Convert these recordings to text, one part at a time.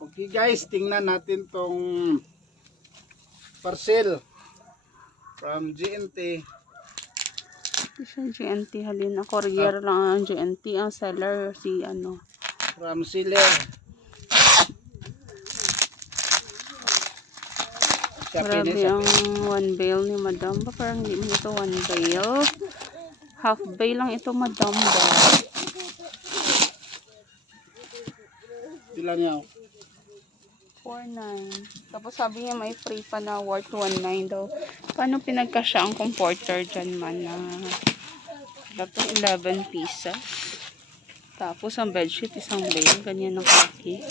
Okay guys, tingnan natin tong parcel from GNT. Hindi siya GNT, halina. Courier lang ang GNT. Ang seller si ano. From seller. Grabe ang one bale ni madam. Ba parang hindi mo ito one bale. Half bale lang ito madam ba. Ilan niya? 4.9. Tapos sabi niya may free pa na worth 1.9 daw. Paano pinagkasya ang comforter dyan man na dapat 11 pieces. Tapos ang bedsheet isang bale. Ganyan ang kaki.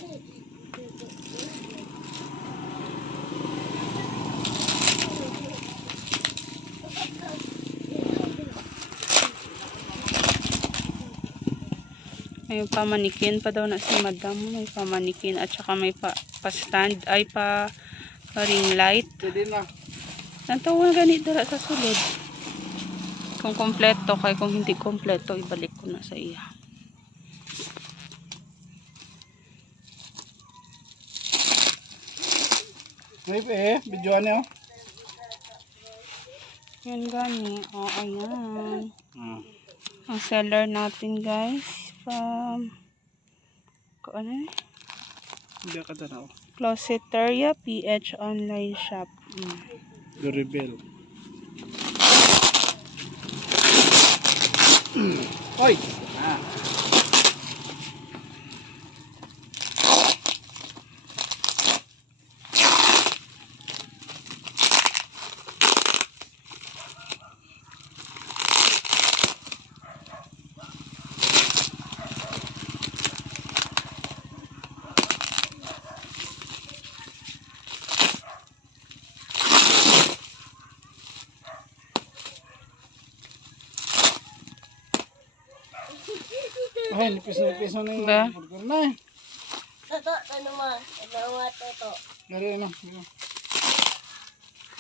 May pamanikin pa daw na si madam. May pamanikin at saka may pa-stand ay pa-ring light. Pwede na. Nantawa ganito dara sa sulod. Kung kompleto kay kung hindi kompleto ibalik ko na sa iya. May video niyo. Yan gani. O ayan. Ang seller natin guys. From ano eh? Hindi ka tanaw. Closeteria PH online shop. The Rebel. Hoy! Ay, nipis na yung Ba? burger na eh. Toto, ano mo? Ano toto? Nari ano.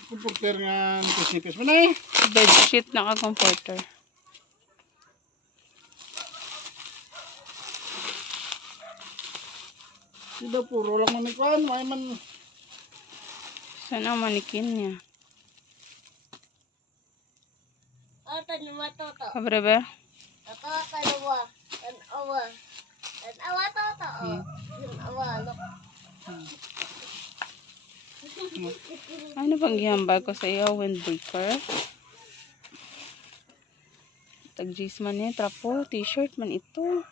Kung burger nga nipis mo na eh. Bedsheet na ka-comforter. Sila puro lang manikwan. May man. Saan ang manikin niya? Toto, ano mo toto? Kabre ba? Toto, ano mo? Tanawa. Tanawa toto. Tanawa, look. Ano bang gihambag ko sa iyo? Windbreaker? Tag-jeans man eh. Trapo. T-shirt man ito.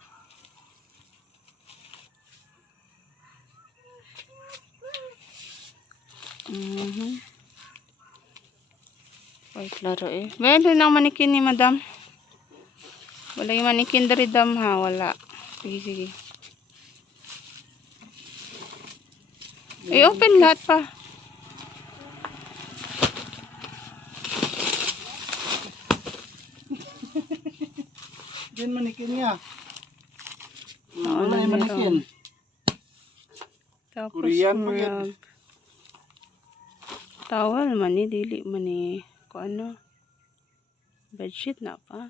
Ay, klaro eh. Meron ang manikin ni madam. Wala yung manikin dari dam ha. Wala. Sige, sige. Ay, open lahat pa. Diyan manikin niya. Oo, Wala yung manikin. Tapos, Korean pa mag towel man eh. Dili man eh. Kung ano. Bedsheet na pa.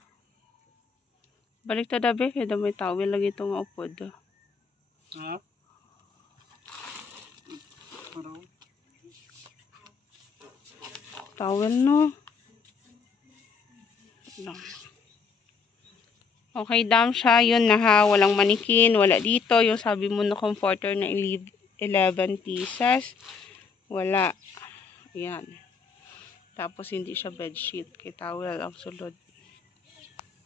Balik ta dabi. Kaya may towel lagi itong upod. Ha? Parang. Towel no. Okay, dam siya. Yun na ha. Walang manikin. Wala dito. Yung sabi mo na comforter na 11 pieces. Wala. Ayan. Tapos hindi siya bedsheet. Kay towel ang sulod.